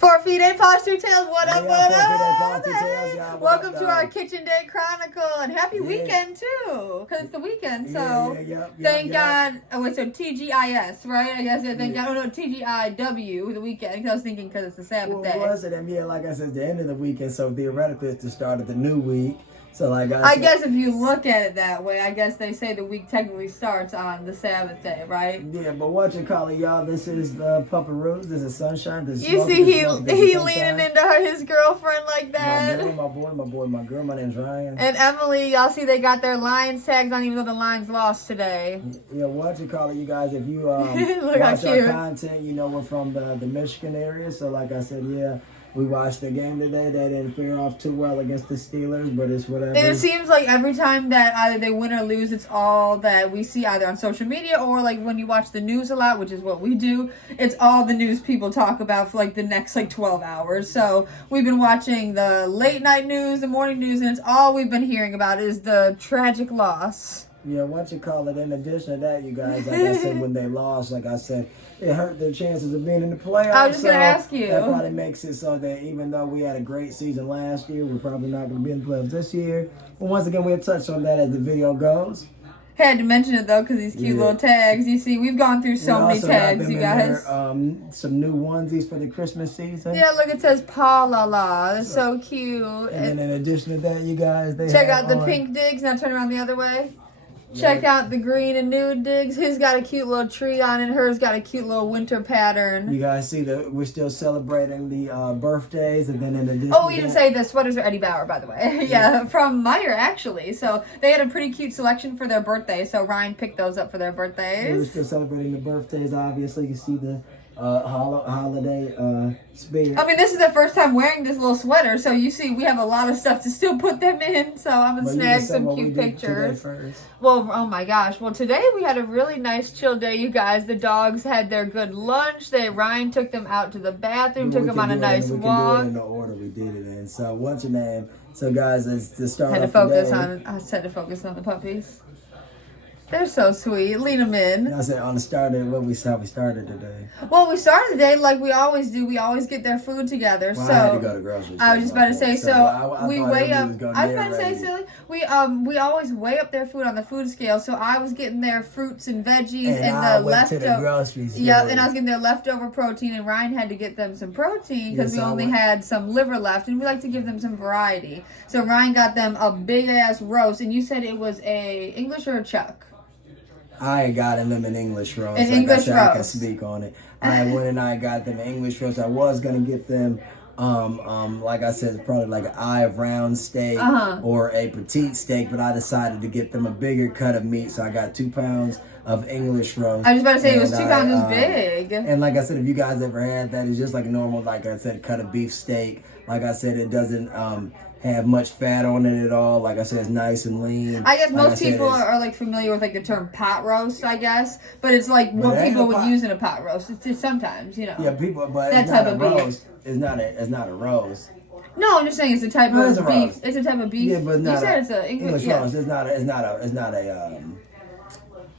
4 Feet 8 Paws 2 Tails, what up, what up? Welcome to our Kitchen Day Chronicle, and happy weekend too, because it's the weekend, so thank God. Oh wait, so TGIS, right? I guess thank God. Oh no, TGIW, the weekend, because I was thinking because it's the Sabbath day. Was it? And yeah, like I said, the end of the weekend, so theoretically it's the start of the new week. So like I guess if you look at it that way, I guess they say the week technically starts on the Sabbath day, right? Yeah, but what you call it, y'all? This is the Pupperoos. This is Sunshine. This is you see, he leaning into his girlfriend like that. My girl. My name's Ryan. And Emily, y'all see they got their Lions tags on, even though the Lions lost today. Yeah, what you call it, you guys? If you Look watch our content, you know we're from the Michigan area. So like I said, yeah. We watched the game today. They didn't fare off too well against the Steelers, but it's whatever. And it seems like every time that either they win or lose, it's all that we see either on social media or like when you watch the news a lot, which is what we do. It's all the news people talk about for like the next 12 hours. So we've been watching the late night news, the morning news, and it's all we've been hearing about is the tragic loss. Yeah, what you call it, in addition to that, you guys, like I said, when they lost, like I said, it hurt their chances of being in the playoffs. I was just going to ask you. That probably makes it so that even though we had a great season last year, we're probably not going to be in the playoffs this year. But once again, we'll touch on that as the video goes. Had to mention it, though, because these cute little tags. You see, we've gone through so many tags, you guys. Some new onesies for the Christmas season. Yeah, look, it says Pa La La. It's so cute. And then in addition to that, you guys, check out the pink digs. Now turn around the other way. Check out the green and nude digs. His got a cute little tree on it. Hers got a cute little winter pattern. You guys see that we're still celebrating the birthdays, and then in addition. Oh, we didn't say the sweaters are Eddie Bauer, by the way. yeah, from Meyer actually. So they had a pretty cute selection for their birthday. So Ryan picked those up for their birthdays. Yeah, we're still celebrating the birthdays. Obviously, you see the holiday spirit. I mean, this is the first time wearing this little sweater, so you see we have a lot of stuff to still put them in, so I'm going to snag some cute pictures. Well, oh my gosh. Well, today we had a really nice chill day, you guys. The dogs had their good lunch. Ryan took them out to the bathroom, took them on a nice walk. We can do it in the order we did it in. So, what's your name? So, guys, it's the start I had to focus on the puppies. They're so sweet. Lean them in. I said on the start of how we started today. Well, we started the day like we always do. We always get their food together. Well, so I had to go to grocery store. I was just about to say. So we weigh up. I was about to say, silly. We always weigh up their food on the food scale. So I was getting their fruits and veggies and the leftover. Yeah, and I was getting their leftover protein. And Ryan had to get them some protein because we only had some liver left, and we like to give them some variety. So Ryan got them a big ass roast, and you said it was a English or a chuck. I got them an English roast. English roast. I can speak on it. I went and I got them an English roast. I was gonna get them, like I said, probably like an eye of round steak or a petite steak, but I decided to get them a bigger cut of meat. So I got 2 pounds of English roast. I was about to say it was 2 pounds is big. And like I said, if you guys ever had that, it's just like a normal, like I said, cut of beef steak. Like I said, it doesn't have much fat on it at all. Like I said, it's nice and lean. I guess most people are like familiar with like the term pot roast, I guess, but it's like what people would use in a pot roast. It's just sometimes, you know. Yeah, people, but that type of roast. It's not a roast. No, I'm just saying it's a type of beef. It's a type of beef. Yeah, but not you said it's an English roast. It's not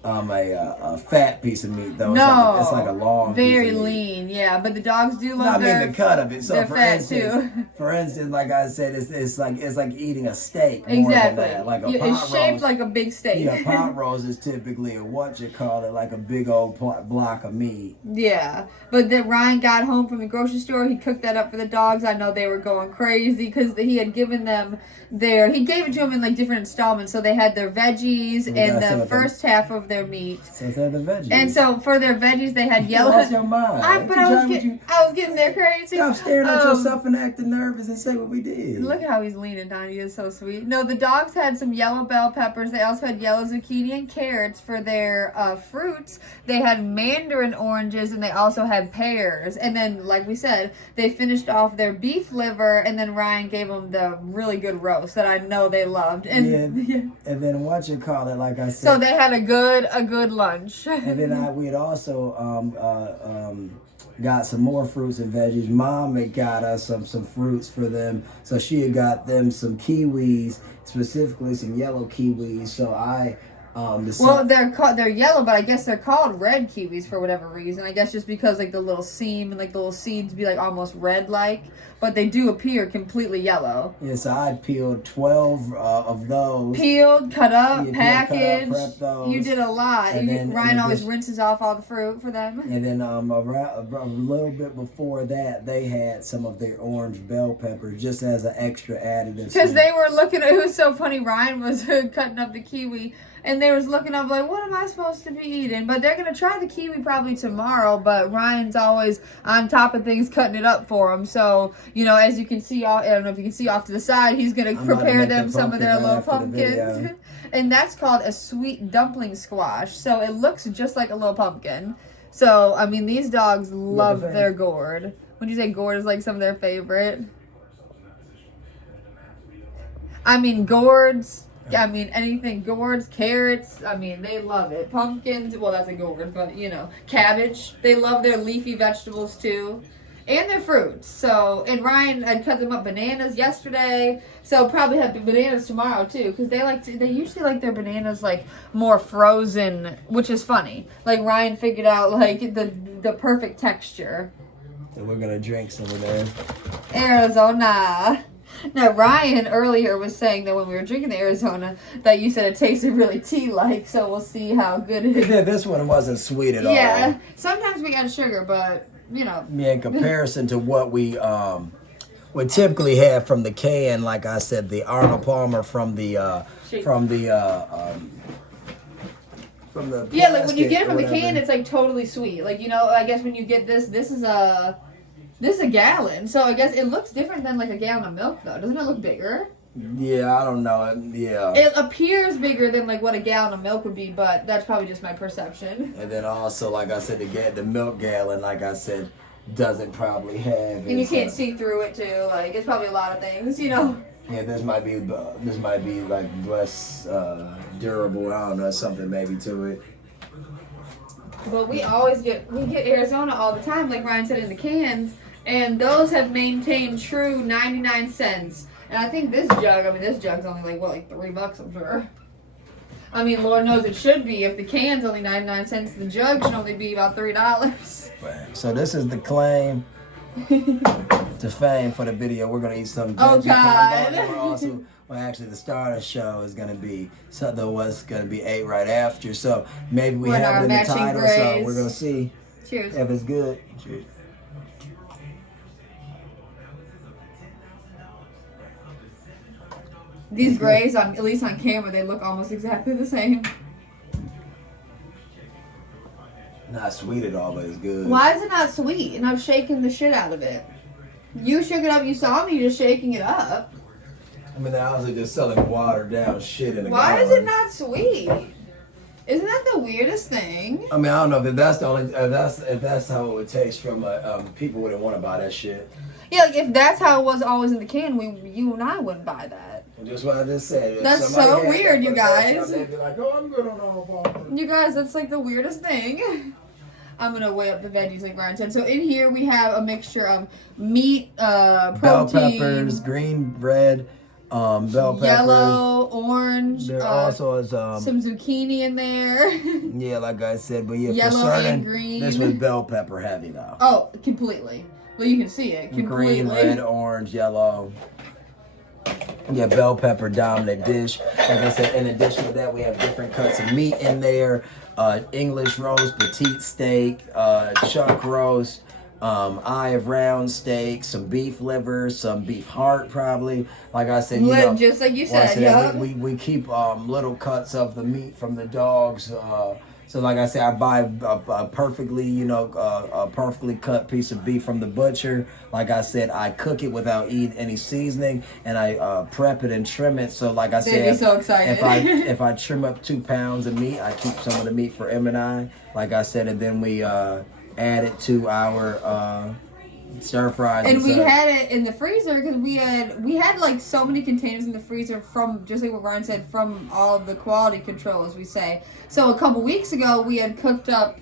a fat piece of meat though. No, it's like a long, very lean. Yeah, but the dogs do love the cut of it. So they're fat too. For instance, like I said, it's like eating a steak. Exactly. More than that. Like it's shaped like a big steak. Yeah, pot roast is typically like a big old block of meat. Yeah, but then Ryan got home from the grocery store. He cooked that up for the dogs. I know they were going crazy because he had given them he gave it to them in like different installments. So they had their veggies and the first half of their meat. So they had the veggies. And so for their veggies, they had yellow. Lost your mind. I was getting there crazy. Stop staring at yourself and acting nervous and say what we did. Look at how he's leaning down. He is so sweet. No, the dogs had some yellow bell peppers. They also had yellow zucchini and carrots for their fruits. They had mandarin oranges and they also had pears. And then, like we said, they finished off their beef liver, and then Ryan gave them the really good roast that I know they loved. And and then what you call it, like I said. So they had a good lunch. And then we had also got some more fruits and veggies. Mom had got us some fruits for them. So she had got them some kiwis, specifically some yellow kiwis. So I Well, they're yellow, but I guess they're called red kiwis for whatever reason. I guess just because like the little seam and like the little seeds be like almost red like, but they do appear completely yellow. Yes, I peeled 12 of those. Peeled, cut up, packaged. Prepped those. You did a lot. Ryan always rinses off all the fruit for them. And then a little bit before that, they had some of their orange bell peppers just as an extra additive. Because they were looking. It was so funny. Ryan was cutting up the kiwi. And they was looking up like, what am I supposed to be eating? But they're going to try the kiwi probably tomorrow. But Ryan's always on top of things, cutting it up for them. So, you know, as you can see, I don't know if you can see off to the side, he's going to prepare them some of their little pumpkins. And that's called a sweet dumpling squash. So it looks just like a little pumpkin. So, I mean, these dogs love their gourd. Would you say gourd is like some of their favorite? I mean, gourds... I mean, anything, gourds, carrots, I mean, they love it. Pumpkins, well, that's a gourd, but, you know, cabbage. They love their leafy vegetables, too. And their fruits. So, and Ryan, I cut them up bananas yesterday. So, probably have bananas tomorrow, too. Because they usually like their bananas, like, more frozen, which is funny. Like, Ryan figured out, like, the perfect texture. So, we're going to drink some of that. Arizona. Now, Ryan earlier was saying that when we were drinking the Arizona, that you said it tasted really tea-like, so we'll see how good it is. Yeah, this one wasn't sweet at all. Yeah, sometimes we add sugar, but, you know. Yeah, in comparison to what we would typically have from the can, like I said, the Arnold Palmer from the yeah, like when you get it from the can, it's like totally sweet. Like, you know, I guess when you get this is a gallon, so I guess it looks different than like a gallon of milk, though. Doesn't it look bigger? Yeah, I don't know. Yeah. It appears bigger than like what a gallon of milk would be, but that's probably just my perception. And then also, like I said, the milk gallon, like I said, doesn't probably have. And you can't see through it too. Like it's probably a lot of things, you know. Yeah, this might be like less durable. I don't know, something maybe to it. But we get Arizona all the time, like Ryan said, in the cans. And those have maintained true 99 cents. And I think this jug's only like $3, I'm sure. I mean, Lord knows it should be. If the can's only 99 cents, the jug should only be about $3. So this is the claim to fame for the video. We're going to eat some veggie. Oh, God. Actually, the start of the show is going to be something was going to be 8 right after. So maybe we have it in the title. Grays. So we're going to see Cheers. If it's good. Cheers. These grays, at least on camera, they look almost exactly the same. Not sweet at all, but it's good. Why is it not sweet? And I'm shaking the shit out of it. You shook it up. You saw me just shaking it up. I mean, they're honestly just selling watered down shit in the Why garden. is it not sweet? Isn't that the weirdest thing? I mean, I don't know if that's the only if that's how it would taste from people wouldn't want to buy that shit. Yeah, like if that's how it was always in the can, you and I wouldn't buy that. Just what I just said. That's so weird, you guys. They'd be like, "Oh, I'm good on all farmers." You guys, that's like the weirdest thing. I'm gonna weigh up the veggies like Ryan said. So in here we have a mixture of meat, protein, bell peppers, green, red, bell peppers, yellow, orange. There also is some zucchini in there. Yeah, like I said, but yeah, yellow for certain, and green. this was bell pepper heavy though. Oh, completely. Well, you can see it completely. Green, red, orange, yellow. Yeah, bell pepper dominant dish. Like I said, in addition to that, we have different cuts of meat in there. English roast, petite steak, chuck roast, eye of round steak, some beef liver, some beef heart probably. Like I said, you know, just like you said, yeah. We keep little cuts of the meat from the dogs. So like I said, I buy a perfectly, a perfectly cut piece of beef from the butcher. Like I said, I cook it without any seasoning, and I prep it and trim it. So like I said, they'd be so excited. if I trim up 2 pounds of meat, I keep some of the meat for Em and I. Like I said, and then we add it to our Stir fries. And we had it in the freezer because we had like so many containers in the freezer from, just like what Ryan said, from all of the quality control, as we say. So a couple weeks ago we had cooked up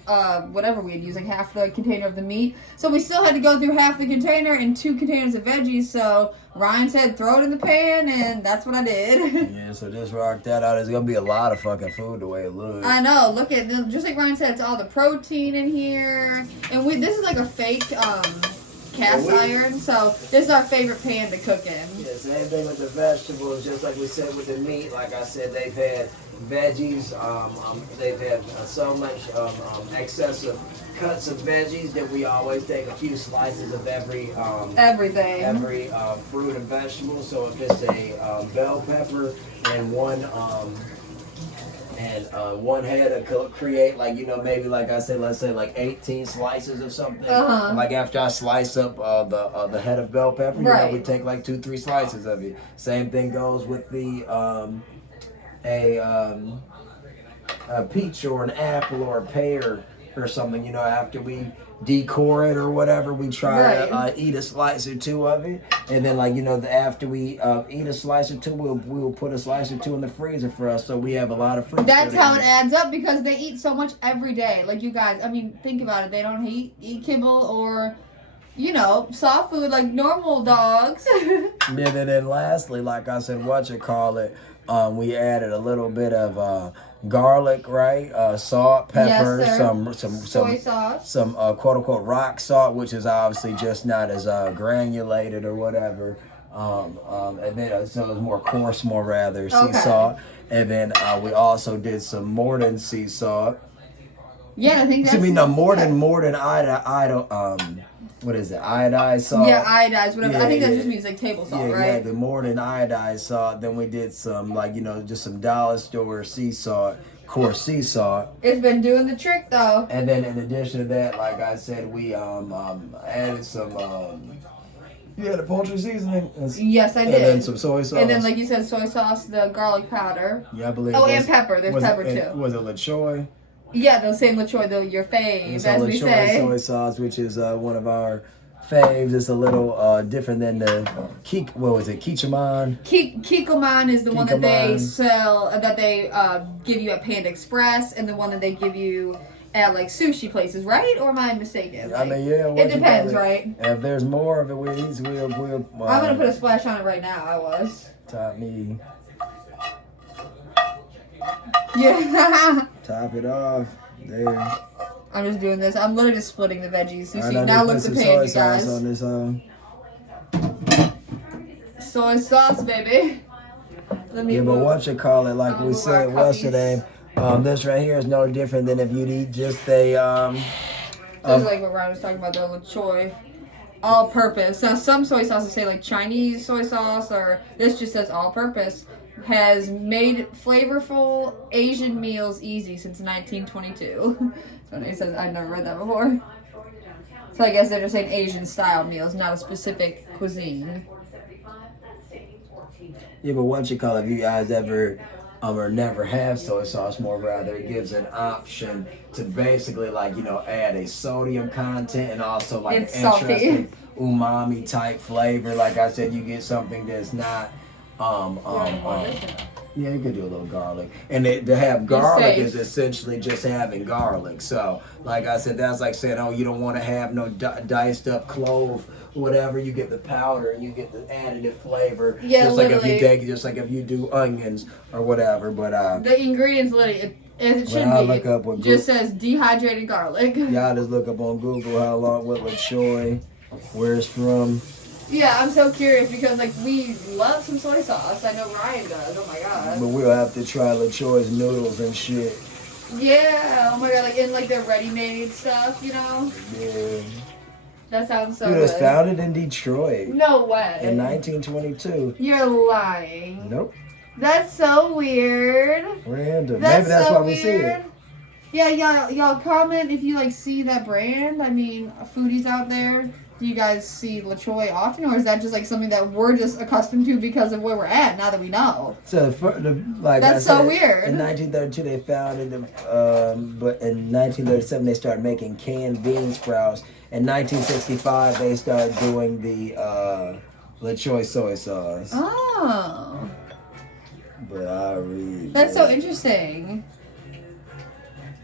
whatever we had used, like half the container of the meat. So we still had to go through half the container and 2 containers of veggies. So Ryan said throw it in the pan, and that's what I did. Yeah, so just rock that out. There's gonna be a lot of fucking food the way it looks. I know. Look at just like Ryan said, it's all the protein in here, and this is like a fake cast iron, so this is our favorite pan to cook in. Yeah, same thing with the vegetables, just like we said with the meat. Like I said, they've had veggies, they've had so much excessive cuts of veggies that we always take a few slices of every fruit and vegetable. So if it's a bell pepper and one head could create, like, you know, maybe like I said, let's say like 18 slices or something. And like after I slice up the head of bell pepper, you know, we take like 2-3 slices of it. Same thing goes with the a peach or an apple or a pear or something. You know, after we decor it or whatever, we try to eat a slice or 2 of it, and then, like, you know, after we eat a slice or 2, we'll put a slice or 2 in the freezer for us, so we have a lot of fruit. That's how it adds up, because they eat so much every day. Like, you guys, I mean, think about it. They don't eat kibble or, you know, soft food like normal dogs. And then lastly, like I said, we added a little bit of garlic, right? Salt, pepper, some soy sauce, some quote unquote rock salt, which is obviously just not as granulated or whatever. And then so it's more coarse, sea salt. And then we also did some Morden sea salt. Yeah, I think that's. Morden what is it? Iodized salt? Yeah, iodized, whatever. Yeah, I think that just means like table salt, right? Yeah, the more than iodized salt. Then we did some, like, you know, just some dollar store sea salt, coarse sea salt. It's been doing the trick, though. And then in addition to that, like I said, we added some, you had a poultry seasoning? Yes, I did. And then some soy sauce. And then, like you said, soy sauce, the garlic powder. Yeah, I believe. And pepper. There's pepper, too. Was it LaChoy? Yeah, the same LaChoy, your fave, as we say. Soy sauce, which is one of our faves. It's a little different than the Kikkoman? Kikkoman is the one that they sell, that they give you at Panda Express, and the one that they give you at like sushi places, right? Or am I mistaken? I mean, yeah. It depends, right? And if there's more of it, we'll I'm gonna put a splash on it right now. I was. Top me. Yeah. Top it off. There. I'm just doing this. I'm literally just splitting the veggies. You see, now look at the pan, you guys. On this, soy sauce, baby. But what you call it, like we said yesterday, this right here is no different than if you'd eat just a This is like what Ryan was talking about, the LaChoy all-purpose. Now, some soy sauces say like Chinese soy sauce, or this just says all-purpose. Has made flavorful Asian meals easy since 1922. So it says, I've never read that before. So I guess they're just saying Asian-style meals, not a specific cuisine. Yeah, but what you call it, if you guys ever or never have soy sauce, more rather, it gives an option to basically, like, you know, add a sodium content and also like it's an interesting umami type flavor. Like I said, you get something that's not yeah, you could do a little garlic. And to have garlic is essentially just having garlic. So, like I said, that's like saying, oh, you don't want to have no diced up clove, whatever. You get the powder, you get the additive flavor. Yeah, just like if you do onions or whatever. But the ingredients, literally, as it should be, just says dehydrated garlic. Y'all just look up on Google how long with LaChoy, where it's from. Yeah, I'm so curious because, like, we love some soy sauce. I know Ryan does. Oh, my God. But we'll have to try LaChoy's noodles and shit. Yeah. Oh, my God. Like, in, like, their ready-made stuff, you know? Yeah. That sounds so good. It was good. founded in Detroit. No way. In 1922. You're lying. Nope. That's so weird. Random. Maybe that's so why we see it. Yeah, y'all comment if you, like, see that brand. I mean, foodies out there. Do you guys see LaChoy often, or is that just like something that we're just accustomed to because of where we're at now that we know? So, that's so weird. In 1932, they founded them, but in 1937, they started making canned bean sprouts In 1965, they started doing the La Choy soy sauce. Oh. But I read. That's so interesting.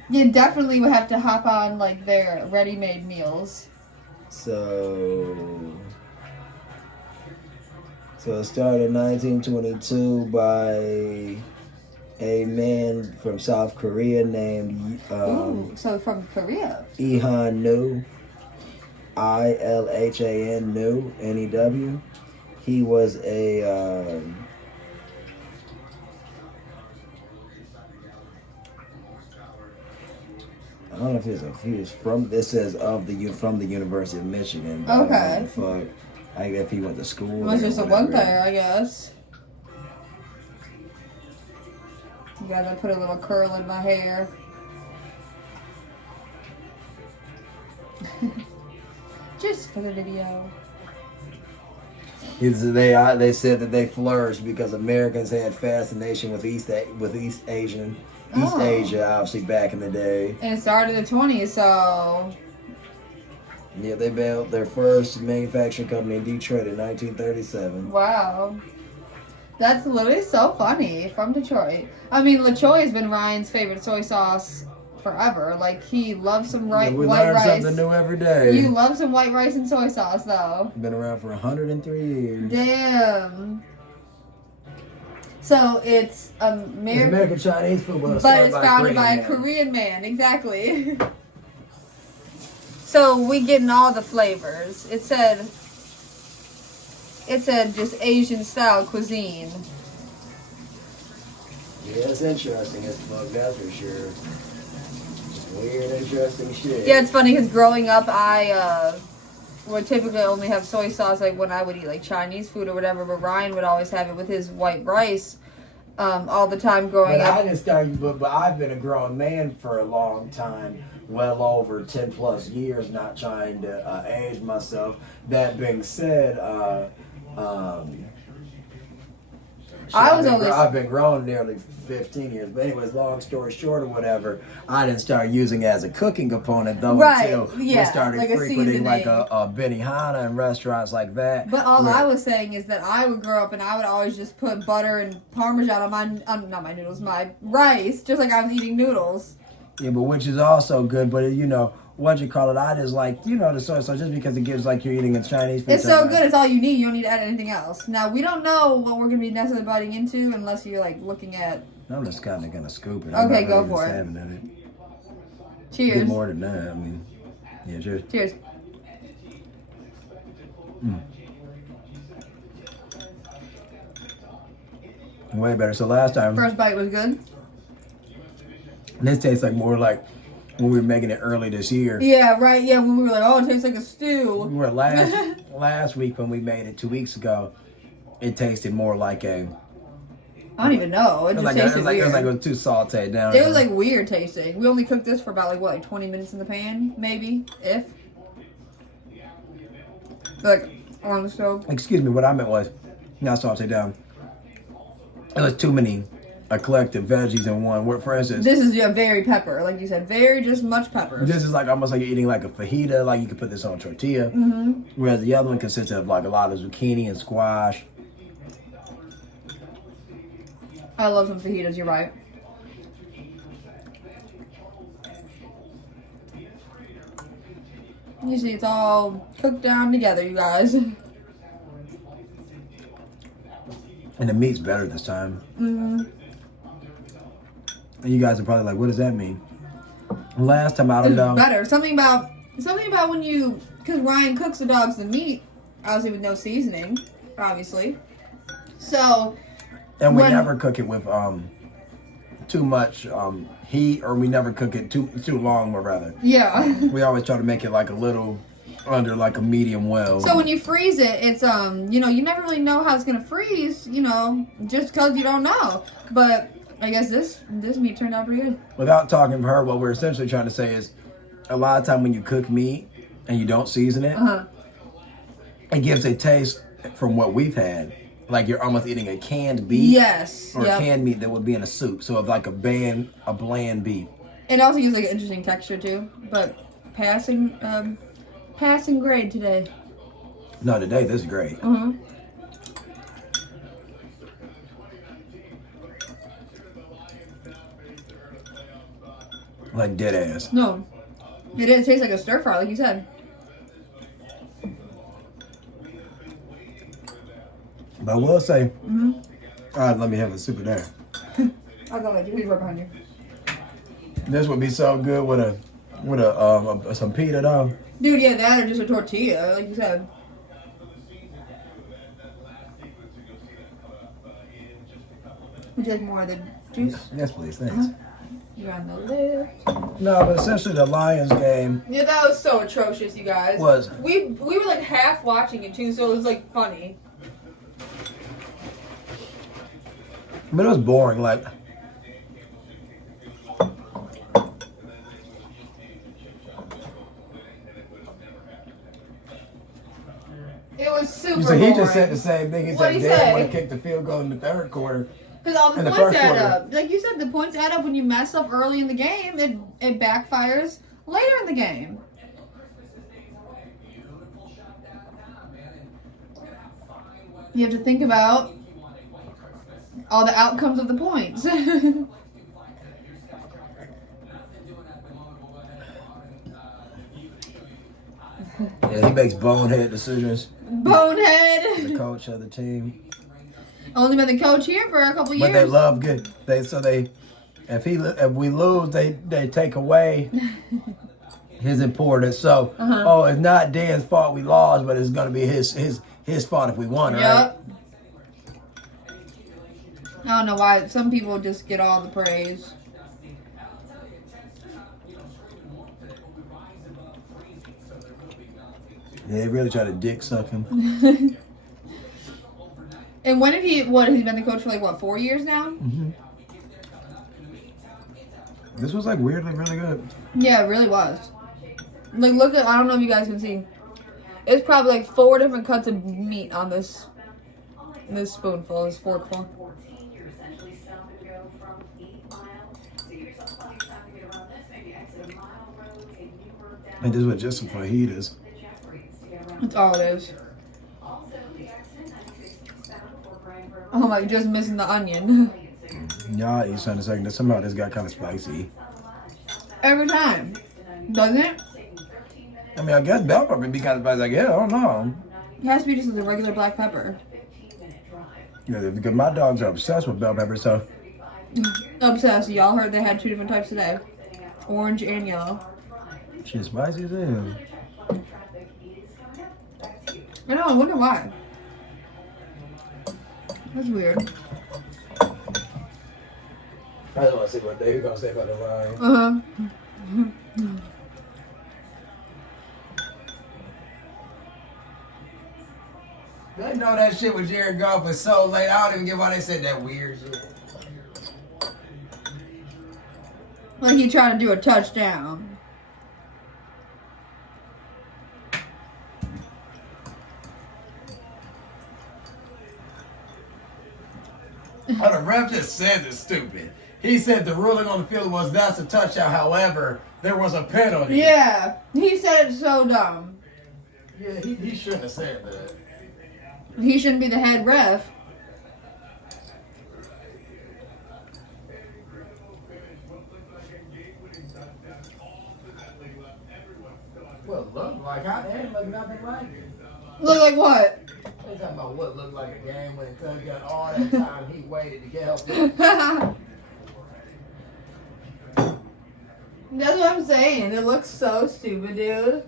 You definitely would have to hop on like their ready-made meals. So it started in 1922 by a man from South Korea named so from Korea. Ihan New, Ilhan New, New. He was a I don't know if he was from. This says from the University of Michigan. Okay. I guess if he went to school. It was just a one there, I guess. You gotta put a little curl in my hair. Just for the video. They said that they flourished because Americans had fascination with East Asia, obviously back in the day. And it started in the 20s, so. Yeah, they built their first manufacturing company in Detroit in 1937. Wow. That's literally so funny. From Detroit. I mean, La Choy has been Ryan's favorite soy sauce forever. Like, he loves some white rice. We learn something new every day. You love some white rice and soy sauce, though. Been around for 103 years. Damn. So it's American Chinese food, but it's founded by a Korean man. Exactly. So we getting all the flavors. It said just Asian style cuisine. Yeah, it's interesting as fuck, that's for sure. Weird, interesting shit. Yeah, it's funny because growing up, I would typically only have soy sauce like when I would eat like Chinese food or whatever, but Ryan would always have it with his white rice all the time growing up. I didn't start, but I've been a grown man for a long time, well over 10 plus years, not trying to age myself. That being said, I've been grown nearly 15 years. But anyways, long story short or whatever, I didn't start using it as a cooking component though until we started like frequenting like a Benihana and restaurants like that. But all I was saying is that I would grow up and I would always just put butter and Parmesan on my rice, just like I was eating noodles. Yeah, but which is also good, but you know, what you call it, I just like, you know, the soy sauce just because it gives like you're eating a Chinese food. It's so good, it's all you need. You don't need to add anything else. Now, we don't know what we're going to be necessarily biting into unless you're like looking at... I'm just kind of going to scoop it. Okay, go for it. Cheers. Get more than that, I mean, yeah, cheers. Cheers. Way better. So last time... First bite was good. This tastes like more like when we were making it early this year. Yeah, right. Yeah, when we were like, oh, it tastes like a stew. We were last week when we made it 2 weeks ago. It tasted more like a. I don't even know. It just tasted weird. It was like it was too sauteed down. It was like weird tasting. We only cooked this for about like 20 minutes in the pan, maybe, if. Like on the stove. Excuse me. What I meant was not sauteed down. It was too many. A collective veggies in one. For instance, this is very pepper, like you said, very just much pepper. This is like almost like you're eating like a fajita, like you could put this on a tortilla. Whereas the other one consists of like a lot of zucchini and squash. I love some fajitas. You're right. You see, it's all cooked down together, you guys. And the meat's better this time. And you guys are probably like, what does that mean? Last time, I don't know. Better. Something about when you, because Ryan cooks the dogs the meat, obviously with no seasoning, obviously. So. And we never cook it with too much heat, or we never cook it too long, or rather. Yeah. We always try to make it like a little under like a medium well. So when you freeze it, it's you know, you never really know how it's gonna freeze, you know, just because you don't know. But I guess this meat turned out pretty good. Without talking for her, what we're essentially trying to say is, a lot of time when you cook meat and you don't season it, it gives a taste from what we've had. Like you're almost eating a canned beef. Yes. Or canned meat that would be in a soup. So of like a bland beef. It also gives like an interesting texture too. But passing passing grade today. No, today this is great. Like dead ass. No. It didn't taste like a stir fry, like you said. But I will say, all right, let me have a super there. I'll go with you. He's right behind you. This would be so good with some pita though. Dude, yeah, that or just a tortilla, like you said. Would you like more of the juice? Yes, please. Thanks. You're on the list. No, but essentially the Lions game. Yeah, that was so atrocious, you guys. Was. We were like half watching it too, so it was like funny. But it was boring. Like. It was super So he boring. just said the same thing. He What'd said he they say? want to kick the field goal in the third quarter. Because all the In the points first add quarter. up. Like you said, the points add up when you mess up early in the game. It backfires later in the game. You have to think about all the outcomes of the points. Yeah, he makes bonehead decisions. Bonehead. The coach of the team. Only been the coach here for a couple years. But they love good. If we lose, they take away his importance. So it's not Dan's fault we lost, but it's gonna be his fault if we won, right? Yep. I don't know why some people just get all the praise. Yeah, they really try to dick suck him. And when did he's been the coach for like 4 years now? This was like weirdly really good. Yeah, it really was. Like, look at, I don't know if you guys can see. It's probably like 4 different cuts of meat on this spoonful, this forkful. And this was just some fajitas. That's all it is. Oh my, just missing the onion. Y'all eat something a second. Somehow this got kind of spicy. Every time. Doesn't it? I mean, I guess bell pepper be kind of spicy. Like, yeah, I don't know. It has to be just the regular black pepper. Yeah, because my dogs are obsessed with bell pepper, so. Obsessed. Y'all heard they had 2 different types today. Orange and yellow. Shit's spicy as hell. I know, I wonder why. That's weird. I just want to see what Dave's going to say about the line. They know that shit with Jared Goff was so late. I don't even get why they said that weird shit. Like he trying to do a touchdown. Oh, the ref just said it's stupid. He said the ruling on the field was that's a touchdown. However, there was a penalty. Yeah, he said it so dumb. Yeah, he shouldn't have said that. He shouldn't be the head ref. Well, look like how they ain't look nothing like it. Look like what? They talking about what looked like a game when it got all that time he waited to get help. That's what I'm saying. It looks so stupid, dude.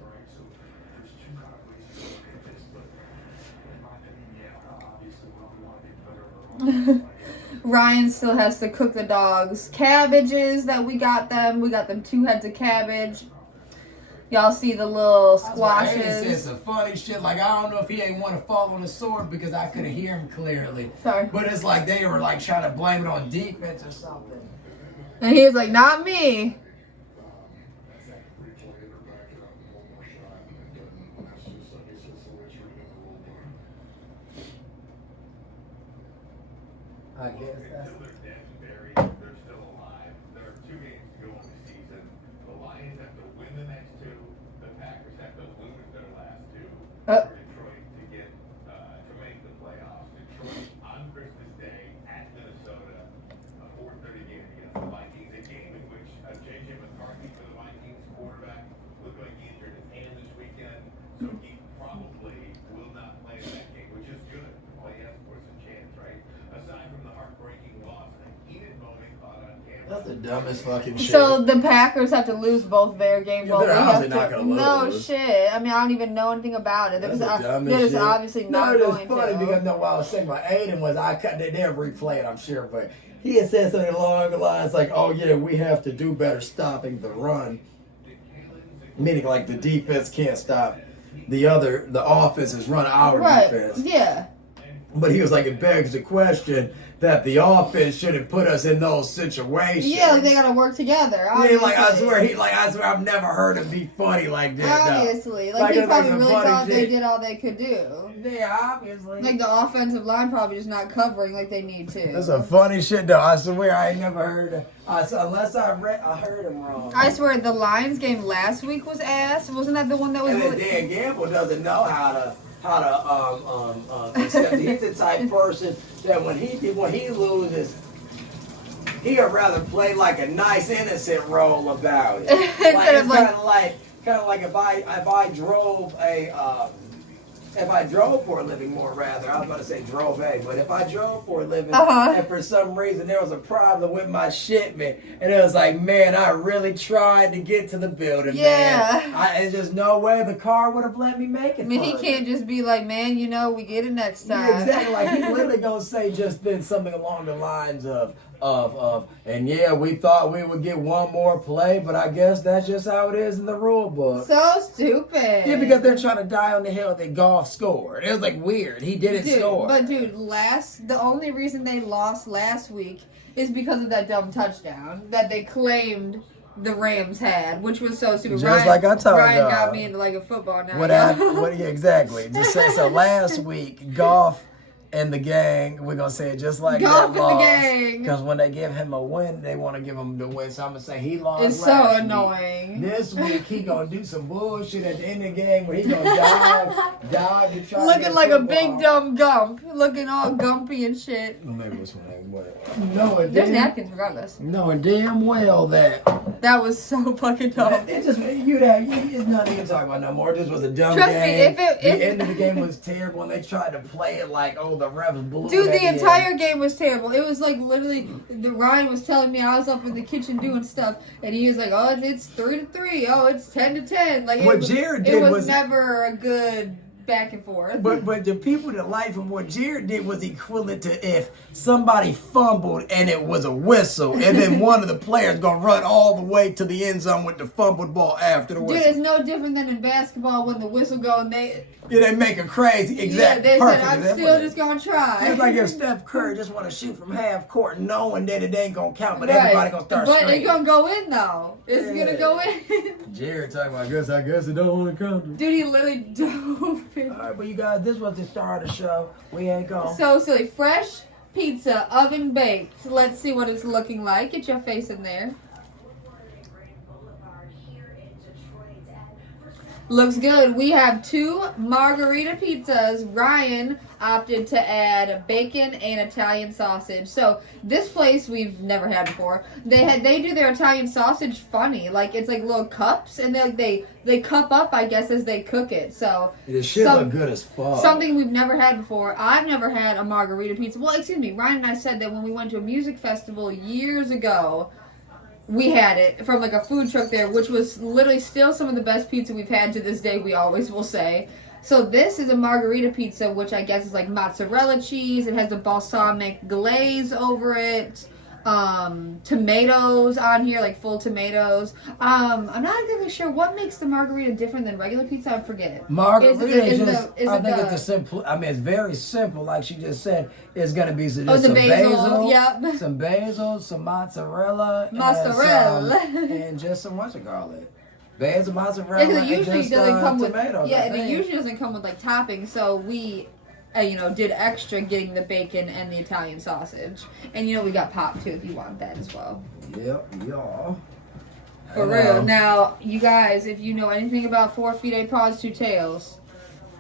Ryan still has to cook the dogs cabbages that we got them. We got them 2 heads of cabbage. Y'all see the little squashes. He said some funny shit. Like, I don't know if he ain't want to fall on the sword because I couldn't hear him clearly. Sorry. But it's like they were like trying to blame it on defense or something. And he was like, not me. I guess that's They're still alive. There are 2 games to go in the season. The Lions have to win the next 2. The Packers have to lose their That's the dumbest fucking shit. So the Packers have to lose both their games. Yeah, they're obviously not gonna lose. No shit. I mean, I don't even know anything about it. They're just obviously not going to. No, it's funny because what I was saying about Aiden was they never replay it, I'm sure, but he had said something along the lines like, "Oh yeah, we have to do better stopping the run," meaning like the defense can't stop the offense's run our defense. Yeah. But he was like, it begs the question that the offense shouldn't put us in those situations. Yeah, like they gotta work together. Obviously. Yeah, I swear I've never heard him be funny like this. Obviously. Like he probably really thought they did all they could do. Yeah, obviously. Like the offensive line probably just not covering like they need to. That's some funny shit though. I swear I ain't never heard it. Unless I heard him wrong. I swear the Lions game last week was ass. Wasn't that the one that was and then Dan Gamble doesn't know how to accept. He's the type person that when he loses, he'd rather play like a nice innocent role about it. Kind of like if I drove for a living, more rather. I was about to say drove but if I drove for a living and for some reason there was a problem with my shipment and it was like, man, I really tried to get to the building, man. There's just no way the car would have let me make it. I mean, he can't just be like, man, we get it next time. Yeah, exactly. Like, he literally gonna say just then something along the lines of, and yeah, we thought we would get one more play, but I guess that's just how it is in the rule book. So stupid. Yeah, because they're trying to die on the hill that Goff scored. It was like weird. He didn't score. But dude, the only reason they lost last week is because of that dumb touchdown that they claimed the Rams had, which was so stupid. Just like I told you. Ryan got me into like a football now. Yeah, exactly. Just so last week, Goff and the gang, we're going to say it just like Goff that loss. And the gang. Because when they give him a win, they want to give him the win. So I'm going to say he lost It's last so week. annoying. This week, he going to do some bullshit at the end of the game where he going to dive to try looking to like football. a big dumb gump. Looking all gumpy and shit. Well, maybe it's one. There's napkins regardless. Knowing damn well that was so fucking dumb. It's just it's nothing to talk about no more. This was a dumb Trust game. me, if the end of the game was terrible, and they tried to play it like, oh, the refs blew. Dude, the entire game was terrible. It was like literally, Ryan was telling me I was up in the kitchen doing stuff, and he was like, "Oh, it's 3-3. Oh, it's 10-10." Like what Jared did was never a good back and forth. But the people that like him, what Jared did was equivalent to if somebody fumbled and it was a whistle, and then one of the players gonna run all the way to the end zone with the fumbled ball after the whistle. Dude, it's no different than in basketball when the whistle go and they make it crazy. Exactly. Yeah, they perfect. said, I'm still just gonna try. It's like if Steph Curry just want to shoot from half court knowing that it ain't gonna count, but everybody gonna start But screaming. it's gonna go in though. It's gonna go in. Jared talking about, I guess it don't want to count. Dude, he literally dove in. All right, but you guys, this was the start of the show. We ain't gone. So silly. Fresh pizza, oven baked. Let's see what it's looking like. Get your face in there. Looks good. We have 2 margarita pizzas. Ryan opted to add bacon and Italian sausage. So this place we've never had before. They do their Italian sausage funny. Like it's like little cups, and they cup up, I guess, as they cook it. So this shit look good as fuck. Something we've never had before. I've never had a margarita pizza. Well, excuse me. Ryan and I said that when we went to a music festival years ago. We had it from like a food truck there, which was literally still some of the best pizza we've had to this day, we always will say. So this is a margarita pizza, which I guess is like mozzarella cheese. It has a balsamic glaze over it. Tomatoes on here, like full tomatoes. I'm not exactly sure what makes the margarita different than regular pizza. I forget. Margarita it's a simple. I mean, it's very simple. Like she just said, it's gonna be some basil, yep. some basil, some mozzarella, and just some what's it called it? Basil, mozzarella, because it usually doesn't come with tomatoes. Yeah, it usually doesn't come with like toppings. So we. Did extra getting the bacon and the Italian sausage. And, we got pop, too, if you want that as well. Yep, y'all. For real. Now, you guys, if you know anything about 4 feet, 8 paws, 2 tails,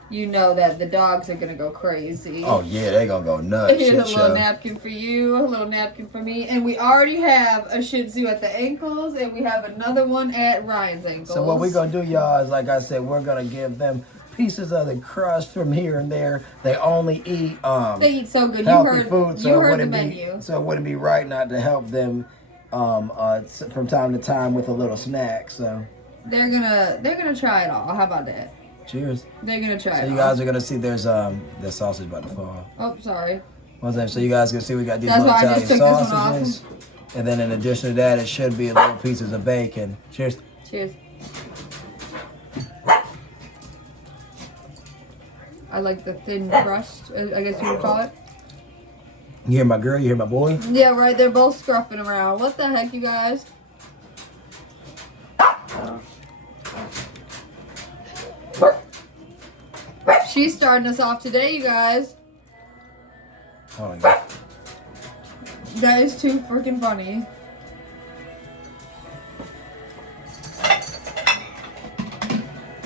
you know that the dogs are going to go crazy. Oh, yeah, they going to go nuts. Here's a little napkin for you, a little napkin for me. And we already have a Shih Tzu at the ankles, and we have another one at Ryan's ankles. So what we're going to do, y'all, is, like I said, we're going to give them pieces of the crust from here and there. They only eat they eat so good. Healthy food, you heard the menu. So it wouldn't be right not to help them from time to time with a little snack. So they're gonna try it all. How about that? cheers. They're gonna try it. So you guys are gonna see there's the sausage about to fall. Oh, sorry. What's that? So you guys can see we got these That's little why I just Italian took this one sausages. And then in addition to that, it should be little pieces of bacon. Cheers. Cheers. I like the thin crust, I guess you would call it. You hear my girl? You hear my boy? Yeah, right. They're both scruffing around. What the heck, you guys? She's starting us off today, you guys. Oh my God. That is too freaking funny.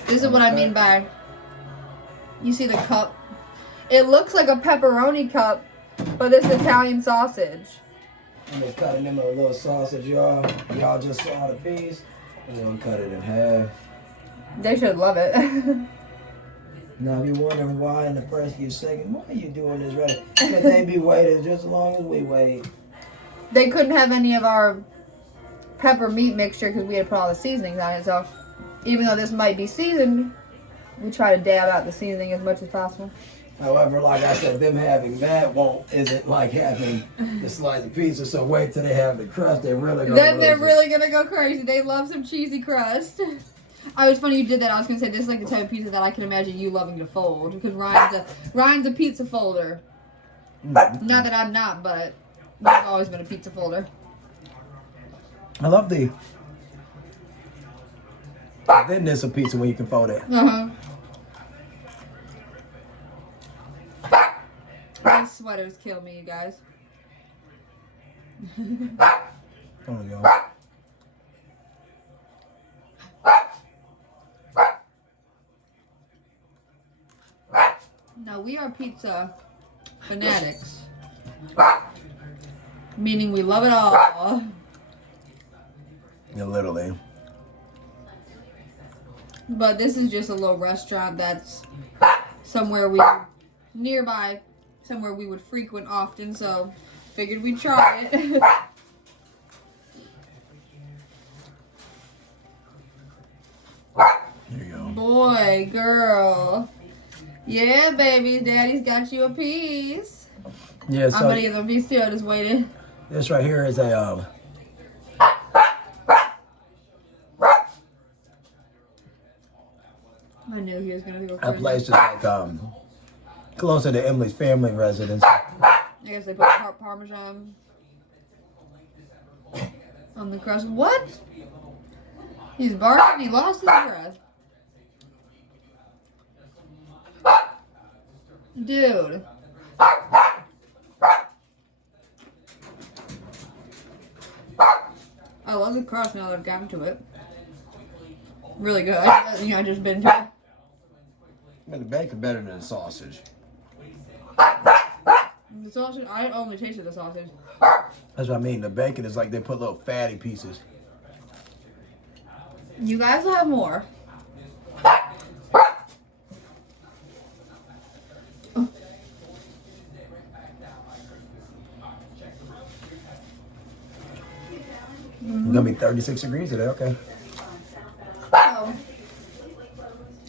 This is what I mean by, you see the cup? It looks like a pepperoni cup, but it's Italian sausage. I'm just cutting them a little sausage, y'all. Y'all just saw the piece. I'm gonna cut it in half. They should love it. Now, if you're wondering why in the first few seconds, why are you doing this right? Because they be waiting just as long as we wait. They couldn't have any of our pepper meat mixture because we had put all the seasonings on it. So even though this might be seasoned, we try to dab out the seasoning as much as possible. However, like I said, them having that isn't like having the slice of pizza. So wait till they have the crust. They're really gonna. Then they're really gonna go crazy. They love some cheesy crust. I was funny you did that. I was gonna say this is like the type of pizza that I can imagine you loving to fold because Ryan's a pizza folder. Not that I'm not, but I've always been a pizza folder. I love the thinness of pizza when you can fold it. These sweaters kill me, you guys. There we go. No, we are pizza fanatics. Meaning we love it all. Yeah, literally. But this is just a little restaurant that's somewhere nearby, somewhere we would frequent often, so figured we'd try it. There you go. Boy, girl. Yeah, baby, daddy's got you a piece. Yeah, so I'm gonna give them a piece too, I just waited. this right here is a I knew he was gonna go a crazy. place just like closer to Emily's family residence. I guess they put Parmesan on the crust. What? He's barking. He lost his breath. Dude. I love the crust now that I've gotten to it. Really good. I just been to it. But the bacon better than the sausage. The sausage, I only tasted the sausage. That's what I mean. The bacon is like they put little fatty pieces. You guys will have more. It's gonna be 36 degrees today. Okay. Oh.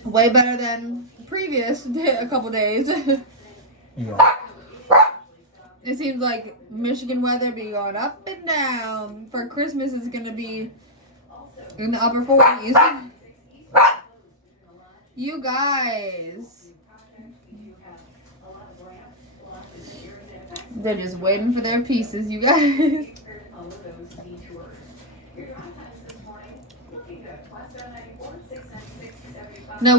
Way better than previous a couple days. Yeah. It seems like Michigan weather be going up and down. For Christmas, it's gonna be in the upper 40s. You guys. They're just waiting for their pieces, you guys. No,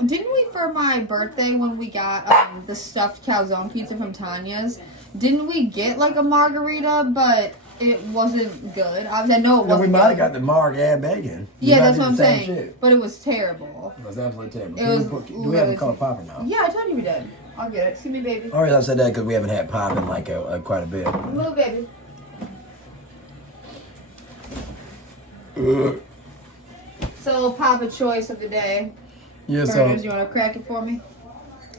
didn't we for my birthday when we got the stuffed calzone pizza from Tanya's? Didn't we get like a margarita, but it wasn't good? I know it wasn't. We might have got the marg and bacon. Yeah, that's what I'm saying. Shit. But it was terrible. It was absolutely terrible. Do we haven't called Papa now? Yeah, I told you we did. I'll get it. See me, baby. Alright, I said that because we haven't had Pop in like quite a bit. Little baby. So, Papa choice of the day. Yeah, Burgers, you want to crack it for me?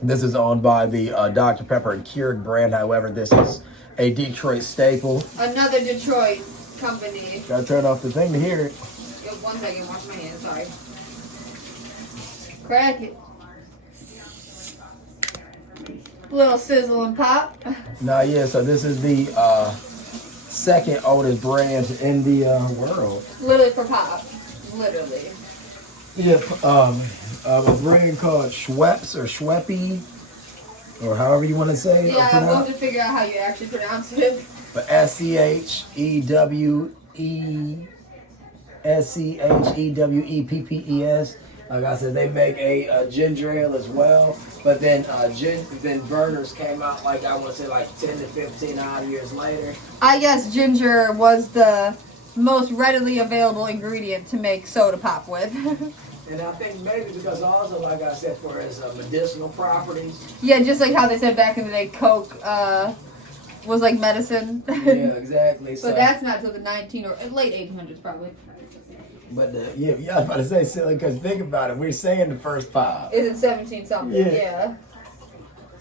This is owned by the Dr. Pepper and Keurig brand. However, this is a Detroit staple. Another Detroit. company. Gotta turn off the thing to hear it. Yo, 1 second, wash my hands, sorry. Crack it. Little sizzle and pop. Nah, yeah, so this is the second oldest brand in the world. Literally for pop. Literally. Yep, a brand called Schweppes or Schweppy, or however you want to say it. Yeah, I'm going to figure out how you actually pronounce it. But SCHEWEPPES. Like I said, they make a ginger ale as well. But then then Burners came out like I want to say like 10 to 15 odd years later. I guess ginger was the most readily available ingredient to make soda pop with. And I think maybe because also, like I said, for its medicinal properties. Yeah, just like how they said back in the day, Coke was like medicine. Yeah, exactly. But that's not till the late 1800s probably. But yeah, I was about to say silly because think about it. We're saying the first pop. Is it 17 something? Yeah.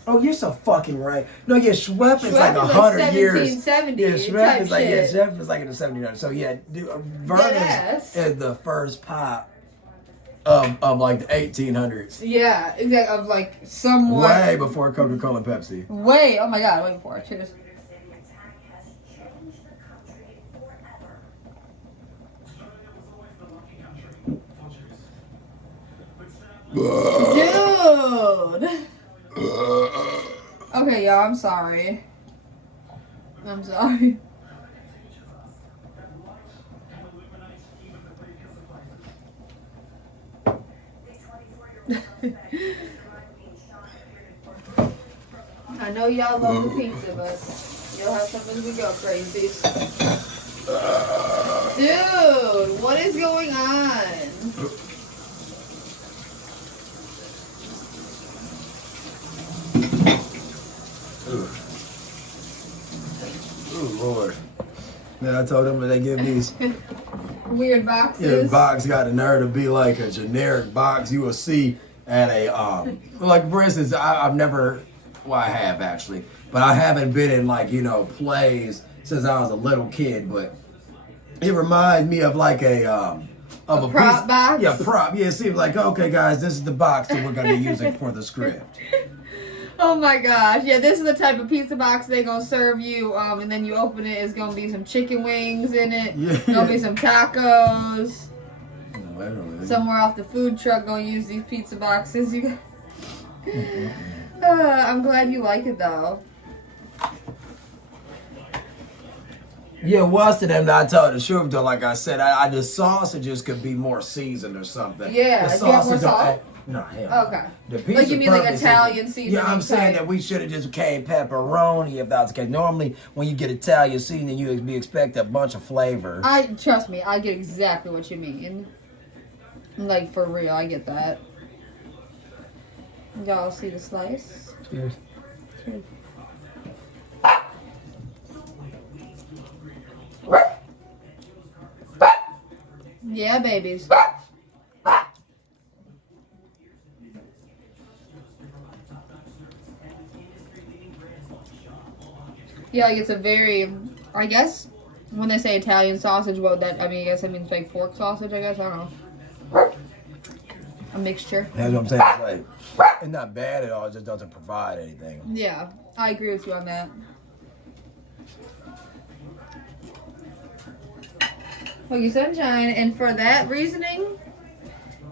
Oh, you're so fucking right. No, yeah, Schweppes is like 100 years. 1770 Yeah, Schweppes is like shit. Schweppes is like in the 1700s. So yeah, Vernon's is the first pop of like the 1800s. Yeah, exactly. Of like somewhat Way before Coca-Cola and Pepsi. Way, oh my god, way before. Cheers. Dude. Okay, y'all, I'm sorry. I'm sorry. I know y'all love the pizza, but you'll have something as we go crazies. Dude, what is going on? Oh Lord. Then I told them that they give these weird boxes. Yeah, box got the nerve to be like a generic box you will see at a like for instance, I've never, well I have actually, but I haven't been in like, you know, plays since I was a little kid, but it reminds me of like a prop box? Yeah, prop. Yeah, it seems like, okay guys, this is the box that we're gonna be using for the script. Oh my gosh. Yeah, this is the type of pizza box they're going to serve you. And then you open it, it's going to be some chicken wings in it. Yeah. Going to be some tacos. Literally. Somewhere off the food truck going to use these pizza boxes. I'm glad you like it though. Yeah, once to them, I told the truth though. Like I said, the sausages could be more seasoned or something. Yeah, the do you have more sausages salt? No, hell. Okay. The pizza Like you mean like purpose Italian seasoning? Yeah, I'm saying that we should have just came pepperoni if that's the case. Normally, when you get Italian seasoning, you expect a bunch of flavor. Trust me, I get exactly what you mean. Like for real, I get that. Y'all see the slice? Cheers. Cheers. Yeah, babies. Yeah, like it's a very, I guess, when they say Italian sausage, what would that, I mean, I guess that means like pork sausage, I guess, I don't know. A mixture. That's what I'm saying. It's like, it's not bad at all, it just doesn't provide anything. Yeah, I agree with you on that. Well, you sunshine, and for that reasoning,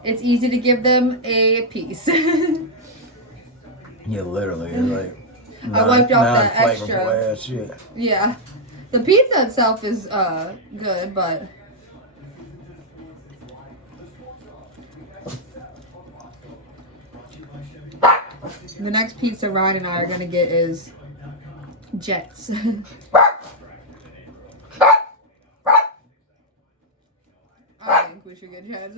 it's easy to give them a piece. Yeah, literally. It's like I wiped off that non-flavorful ass shit. Yeah. The pizza itself is good, but the next pizza Ryan and I are gonna get is Jets. I think we should get Jets.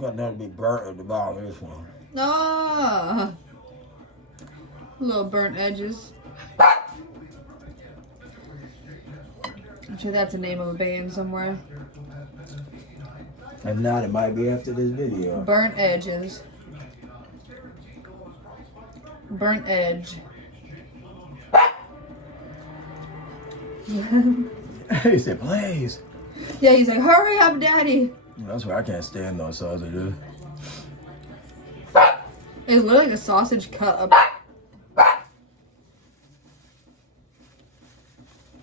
Got nothing to be burnt at the bottom of this one. Ah, little burnt edges. I'm sure that's the name of a band somewhere. If not, it might be after this video. Burnt edges. Burnt edge. He said, please. Yeah, he's like, hurry up, daddy. That's why I can't stand those sausages. It's literally a sausage cut up.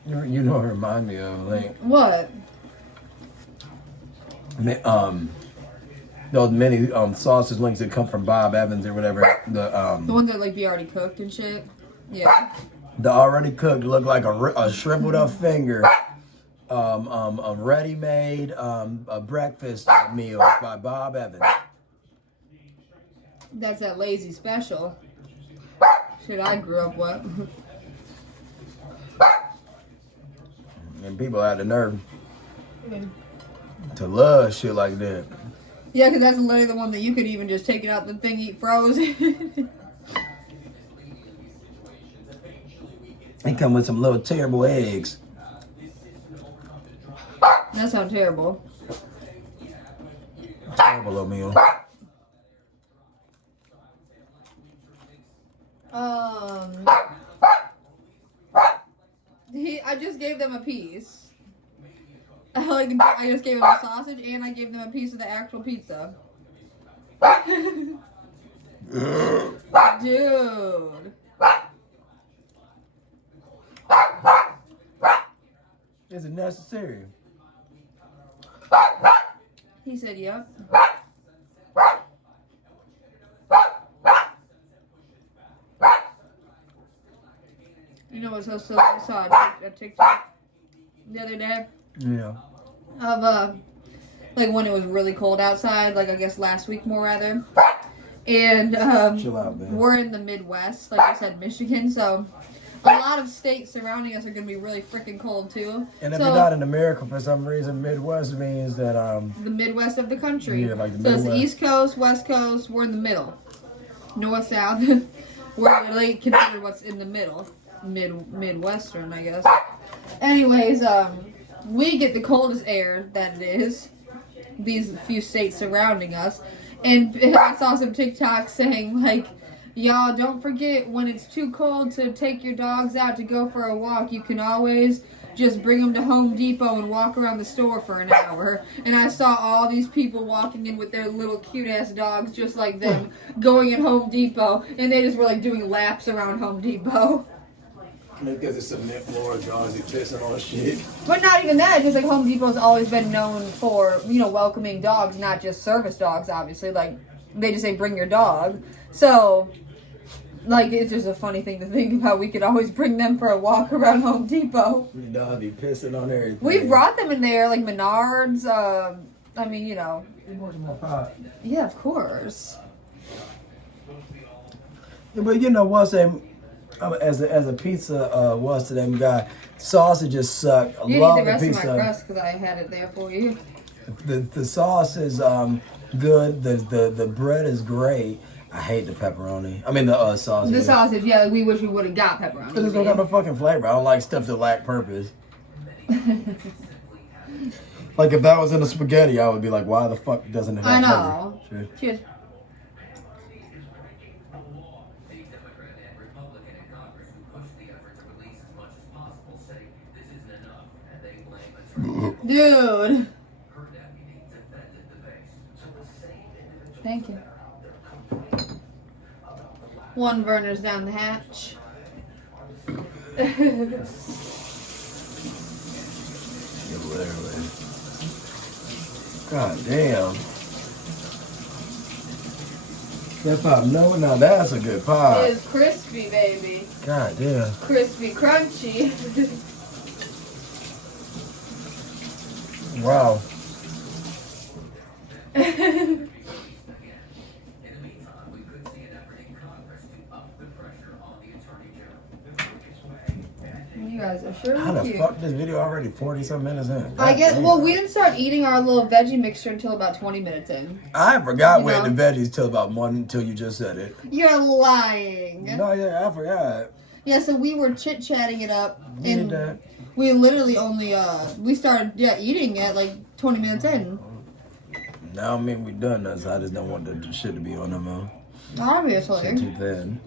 You know what it remind me of, like What? those mini sausage links that come from Bob Evans or whatever. The ones that like be already cooked and shit. Yeah. The already cooked look like a shriveled up finger. A ready-made a breakfast meal by Bob Evans. That's that lazy special. Shit I grew up with. And people had the nerve to love shit like that. Yeah, because that's literally the one that you could even just take it out the thing, eat frozen. They come with some little terrible eggs. That sounds terrible. Terrible little meal. I just gave them a piece. I just gave them a sausage and I gave them a piece of the actual pizza. Dude. Is it necessary? He said, yep. You know what's so silly? I saw a TikTok the other day. Yeah. Of, like when it was really cold outside, like I guess last week more rather. And, Chill out, man. we're in the Midwest, like I said, Michigan, so a lot of states surrounding us are going to be really freaking cold too. And if so, you're not in America for some reason, Midwest means that the Midwest of the country. Yeah, like the so Midwest. it's East Coast, West Coast, we're in the middle. North, South, we're literally considered what's in the middle. Midwestern, I guess. Anyways, we get the coldest air that it is. These few states surrounding us. And I saw some TikToks saying, like, y'all don't forget when it's too cold to take your dogs out to go for a walk. You can always just bring them to Home Depot and walk around the store for an hour. And I saw all these people walking in with their little cute-ass dogs just like them, going in Home Depot. And they just were, like, doing laps around Home Depot. because it's some net floor dogs that pissing on shit. But not even that, just like Home Depot's always been known for, you know, welcoming dogs, not just service dogs, obviously. Like, they just say, bring your dog. So, like, it's just a funny thing to think about. We could always bring them for a walk around Home Depot. Your dog be pissing on everything. We brought them in there, like Menards, I mean, you know. Yeah, of course. Yeah, but you know what I'm saying? As a pizza was to them guy, sausages suck. I You love need the rest pizza. of my crust because I had it there for you. The sauce is good. The bread is great. I hate the pepperoni. I mean the sausage. The sausage, yeah, we wish we would have got pepperoni. It just don't got no fucking flavor. I don't like stuff that lack purpose. Like if that was in a spaghetti, I would be like, why the fuck doesn't it have I know. flavor? Shit. Cheers. Dude. Thank you. One burner's down the hatch. Literally. God damn. That pop, no, now that's a good pop. It is crispy, baby. God damn. Crispy, crunchy. Wow. You guys are sure How the cute. fuck this video already 40-some minutes in? I God guess. damn. Well, we didn't start eating our little veggie mixture until about 20 minutes in. I forgot You we had know. the veggies till about one until you just said it. You're lying. No, yeah, I forgot. Yeah, so we were chit chatting it up, You and did that. we literally only we started eating it like 20 minutes in. Now I mean we done that, so I just don't want the shit to be on them man. Shit Obviously, too thin.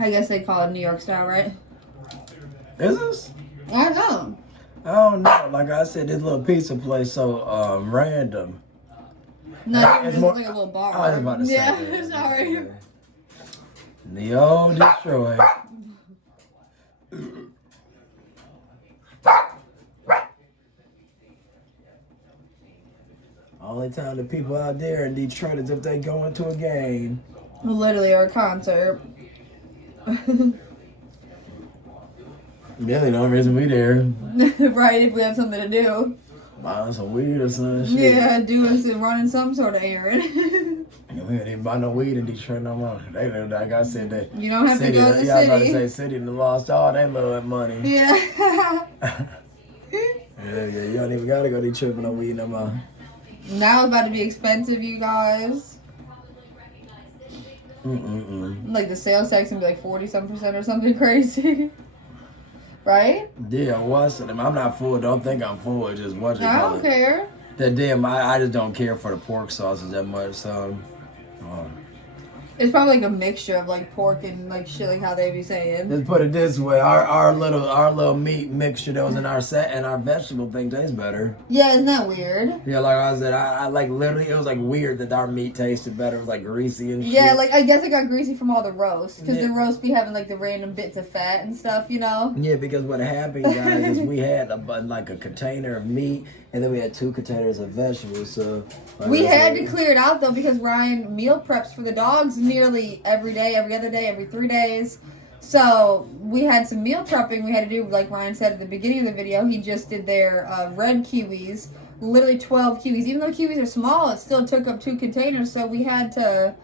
I guess they call it New York style, right? Is this? I know. I don't know. Like I said, this little pizza place so random. No, it's more like a little bar. I was about to say. Yeah, sorry. The old Detroit. Only time the people out there in Detroit is if they go into a game. Literally, our concert. Yeah, the only reason we there. Right, if we have something to do. Buying some weed or some shit. Yeah, running some sort of errand. We ain't even buy no weed in Detroit no more. They, like I said, that you don't have city, to go to the yeah, I was about to city. say city done lost all that little money. Yeah. Yeah, you don't even gotta go to Detroit for no weed no more. Now it's about to be expensive, you guys. Like the sales tax gonna be like 40-some% or something crazy. Right? Yeah, what's it? I'm not full. Don't think I'm full. Just watch it. I don't care. That damn, I just don't care for the pork sauces that much. So, it's probably like a mixture of like pork and like shit, like how they be saying. let's put it this way: our little meat mixture that was in our set and our vegetable thing tastes better. Yeah, isn't that weird? Yeah, like I said, I like literally it was like weird that our meat tasted better. It was like greasy and shit. Yeah, like I guess it got greasy from all the roast because Yeah. the roast be having like the random bits of fat and stuff, you know. Yeah, because what happened, guys, is we had like a container of meat, and then we had 2 containers of vegetables. So We had to clear it out though because Ryan meal preps for the dogs nearly every day, every other day, every 3 days. So we had some meal prepping we had to do, like Ryan said at the beginning of the video. He just did their red kiwis, literally 12 kiwis. Even though kiwis are small, it still took up 2 containers, so we had to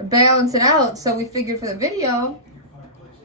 balance it out. So we figured for the video,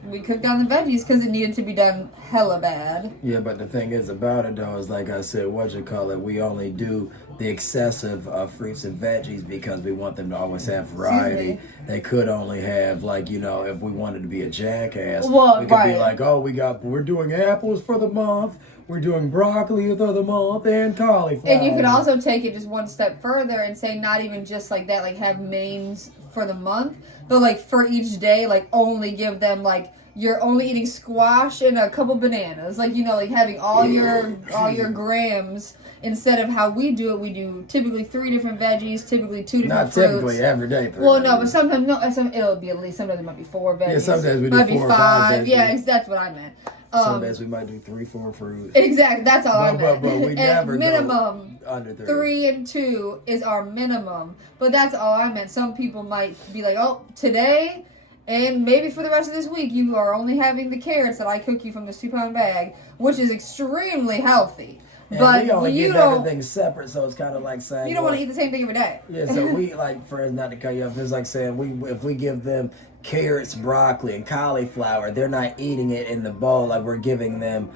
we cooked down the veggies because it needed to be done hella bad. Yeah, but the thing is about it though is like I said, we only do the excessive fruits and veggies because we want them to always have variety. They could only have like, if we wanted to be a jackass, we could be like, oh, we're doing apples for the month, we're doing broccoli for the month, and cauliflower. And you could also take it just one step further and say not even just like that, like have mains for the month, but like for each day, like only give them like you're only eating squash and a couple bananas, like like having all your grams instead of how we do it. We do typically 3 different veggies, typically 2 different fruits. Not typically every day. Well, no, but sometimes it'll be at least sometimes it might be 4 veggies. Yeah, sometimes we do might 4 be or 5. 5 Yeah, that's what I meant. Some days we might do 3, 4 fruits. Exactly, that's all I meant. But we never minimum go under 3. 3 and 2 is our minimum. But that's all I meant. Some people might be like, oh, today and maybe for the rest of this week, you are only having the carrots that I cook you from the 2-pound bag, which is extremely healthy. And but we only you get don't. everything separate, so it's kind of like saying You don't want to eat the same thing every day. Yeah, so we for not to cut you off, it's like saying if we give them carrots, broccoli, and cauliflower, they're not eating it in the bowl. Like we're giving them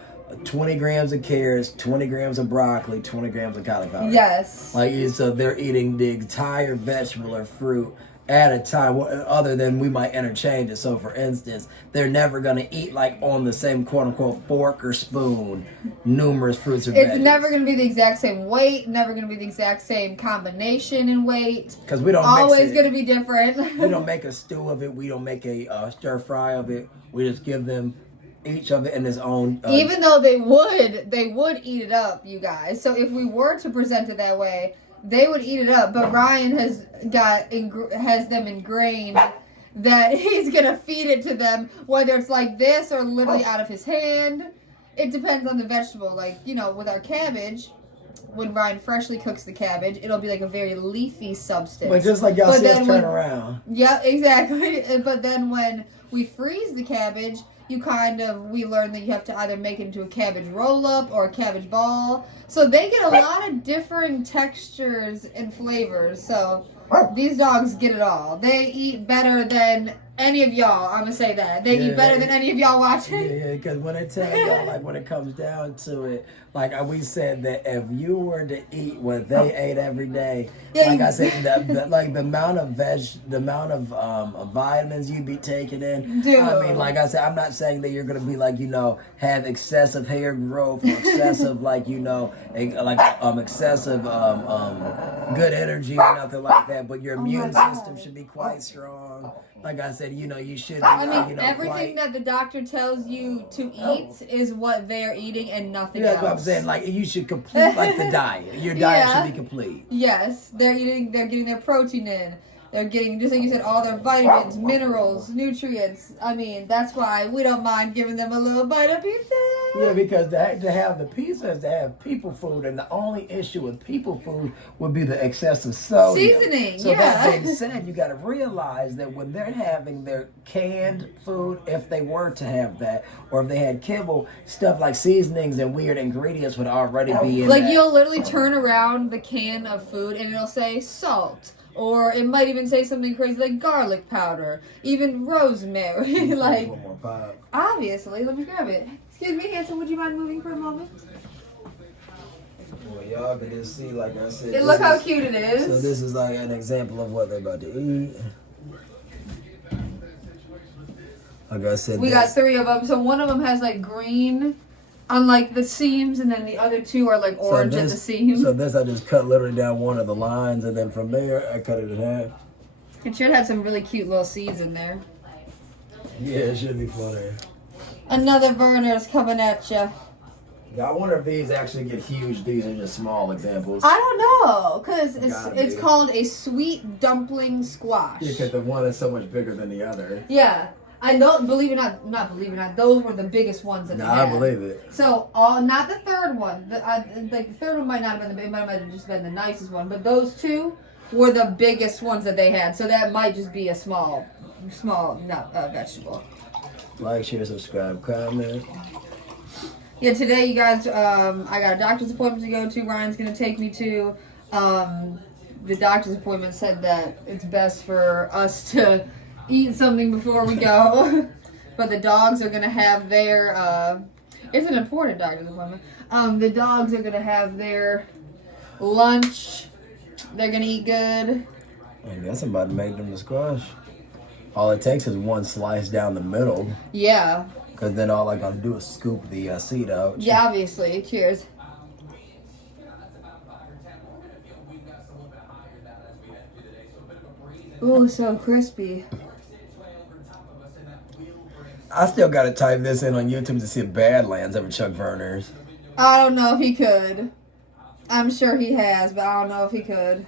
20 grams of carrots, 20 grams of broccoli, 20 grams of cauliflower. Yes. So they're eating the entire vegetable or fruit at a time, other than we might interchange it. So for instance, they're never going to eat like on the same quote-unquote fork or spoon numerous fruits or veggies. It's never going to be the exact same weight, never going to be the exact same combination in weight. Because we don't always going to be different. We don't make a stew of it. We don't make a stir fry of it. We just give them each of it in its own. Even though they would eat it up, you guys. So if we were to present it that way, they would eat it up. But Ryan has them ingrained that he's gonna feed it to them, whether it's like this or literally out of his hand. It depends on the vegetable. Like with our cabbage, when Ryan freshly cooks the cabbage, it'll be like a very leafy substance. But just like y'all see us turn around. Yeah, exactly. But then when we freeze the cabbage, we learn that you have to either make it into a cabbage roll-up or a cabbage ball. So they get a lot of different textures and flavors. So these dogs get it all. They eat better than any of y'all. I'm going to say that. They eat better than any of y'all watching. Yeah, because when I tell y'all, like when it comes down to it, like we said that if you were to eat what they ate every day, like I said, the amount of vitamins you'd be taking in. Dude. I mean, like I said, I'm not saying that you're gonna be like have excessive hair growth or excessive excessive good energy or nothing like that, but your immune system should be quite strong. Like I said, you should be, everything that the doctor tells you to eat is what they're eating and nothing else. That's what I'm saying. Like, you should complete, like, the diet. Your diet should be complete. Yes. They're getting their protein in. They're getting, just like you said, all their vitamins, minerals, nutrients. I mean, that's why we don't mind giving them a little bite of pizza. Yeah, because to have the pizza is to have people food, and the only issue with people food would be the excessive sodium. Seasoning, so that being said, you got to realize that when they're having their canned food, if they were to have that, or if they had kibble, stuff like seasonings and weird ingredients would already be in Like, you'll literally turn around the can of food, and it'll say salt. Or it might even say something crazy like garlic powder, even rosemary. Like, obviously, let me grab it. Excuse me, handsome, would you mind moving for a moment? Well, y'all can just see, like I said. Look how cute it is. So this is like an example of what they're about to eat. Like I said, we got 3 of them. So one of them has like green on like the seams, and then the other 2 are like orange at the seams. So this, I just cut literally down one of the lines, and then from there I cut it in half. It should have some really cute little seeds in there. Yeah, it should be funny. Another Werner's coming at you. Yeah, I wonder if these actually get huge. These are just small examples. I don't know, because it's called a sweet dumpling squash. Yeah, because the one is so much bigger than the other. Yeah. I don't believe it or not, those were the biggest ones that they had. I believe it. So, not the third one. The third one might not have been it might have just been the nicest one, but those 2 were the biggest ones that they had. So that might just be a small vegetable. Like, share, subscribe, comment. Yeah, today, you guys, I got a doctor's appointment to go to. Ryan's going to take me to. The doctor's appointment said that it's best for us to eat something before we go. But the dogs are going to have their, it's an important doctor's appointment. The dogs are going to have their lunch. They're going to eat good. I guess I'm about to make them the squash. All it takes is one slice down the middle. Yeah. Because then all I got to do is scoop the seed out. Yeah, obviously. Cheers. Ooh, so crispy. I still got to type this in on YouTube to see if Badlands ever Chuck Werner's. I don't know if he could. I'm sure he has, but I don't know if he could.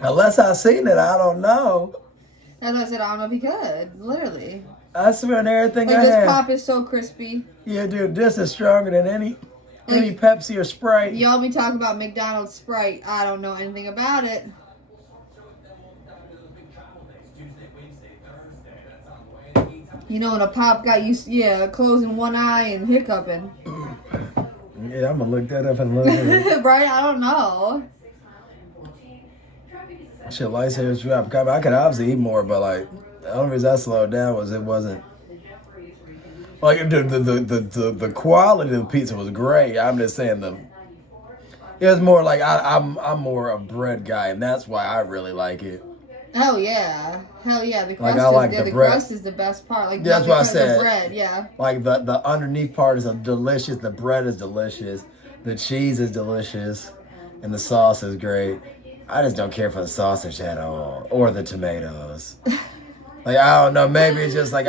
Unless I seen it, I don't know. As I said, I don't know if he could. Literally. I swear on everything like I this have. pop is so crispy. Yeah, dude, this is stronger than any Pepsi or Sprite. Y'all be talking about McDonald's Sprite. I don't know anything about it. You know, when a pop got used, closing one eye and hiccuping. Yeah, I'm gonna look that up in a little bit. Right? I don't know. Shit, lightsabers drop. I could obviously eat more, but like the only reason I slowed down was it wasn't like the quality of the pizza was great. I'm just saying it was more like I'm more a bread guy, and that's why I really like it. Oh yeah, hell yeah! The crust, the crust is the best part. Like that's what I said. The bread, yeah. Like the underneath part is delicious. The bread is delicious. The cheese is delicious, and the sauce is great. I just don't care for the sausage at all, or the tomatoes. Like, I don't know, maybe it's just like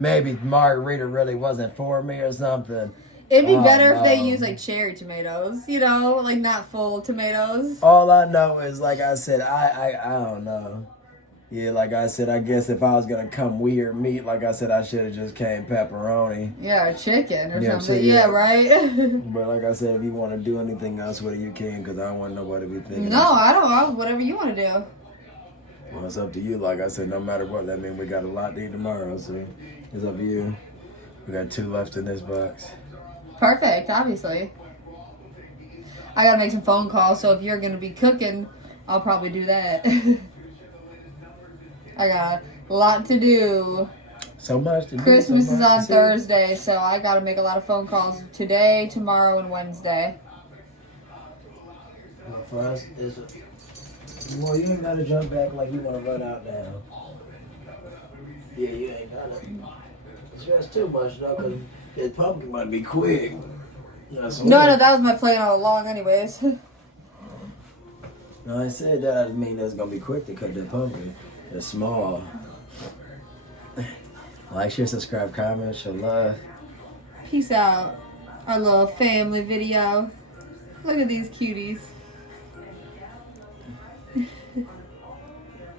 maybe Margherita really wasn't for me or something. It'd be better if they use like cherry tomatoes, like not full tomatoes. All I know is, like I said, I don't know. Yeah, like I said, I guess if I was gonna come weird meat, like I said, I should have just came pepperoni. Yeah, or chicken or something. Yeah, right. But like I said, if you want to do anything else with it, you can, because I don't want nobody to be thinking. No, I don't. Whatever you want to do. Well, it's up to you. Like I said, no matter what, that means we got a lot to eat tomorrow. So it's up to you. We got 2 left in this box. Perfect. Obviously. I gotta make some phone calls. So if you're gonna be cooking, I'll probably do that. I got a lot to do. So much to do. Christmas is on Thursday, so I gotta make a lot of phone calls today, tomorrow, and Wednesday. Well, for us, well, you ain't gotta jump back like you wanna run out now. Yeah, you ain't gotta stress too much though, because this pumpkin might be quick. No, that was my plan all along, anyways. No, I said that. I mean that's gonna be quick to cut the pumpkin. It's small. Like, share, subscribe, comment, show love. Peace out. Our little family video. Look at these cuties.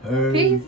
Peace.